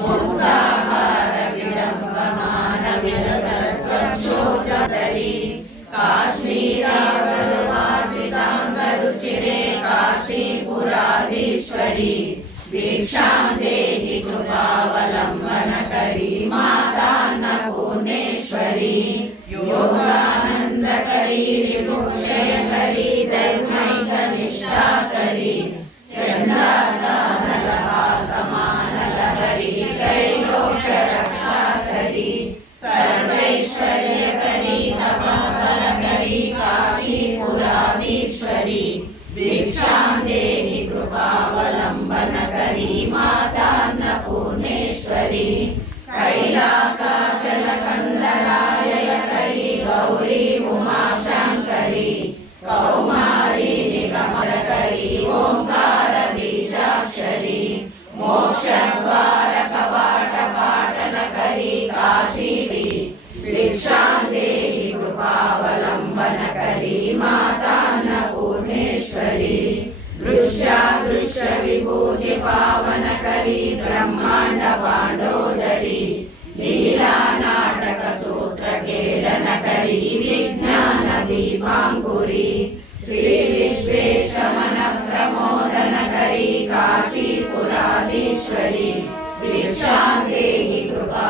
मुक्ताहार विडम्बमान विलसत्वक्षोजधरी काश्मीरागरुवासितांगरुचिरे काशीपुराधीश्वरी भिक्षां देहि कृपावलम्बनकरी मातान्नपूर्णेश्वरी योगानन्दकरी ऋभुक्षयकरी धर्मैकनिष्ठाकरी चन्द्रार्कानलहासमानलहरी त्रैलोक्यरक्षाकरी सर्वैश्वर्यकरी तपःफलकरी काशीपुराधीश्वरी भिक्षां देहि कृपावलम्बनकरी मातान्नपूर्णेश्वरी कैलासाचलकन्दरालयकरी गौरी उमाशङ्करी कौमारी निगमकरी ओंकार बीजाक्षरी मोक्षद्वारकवाटपाटनकरी काशीरी भिक्षां देहि कृपावलम्बनकरी मातान्नपूर्णेश्वरी दृश्यादृश्य विभूति पावनकरी ब्रह्मांड पांडोदरी लीला नाटक सूत्र केलनकरी विज्ञान दीपांकुरी श्री विश्वेशमन प्रमोदनकरी काशीपुराधीश्वरी भिक्षां देहि कृपा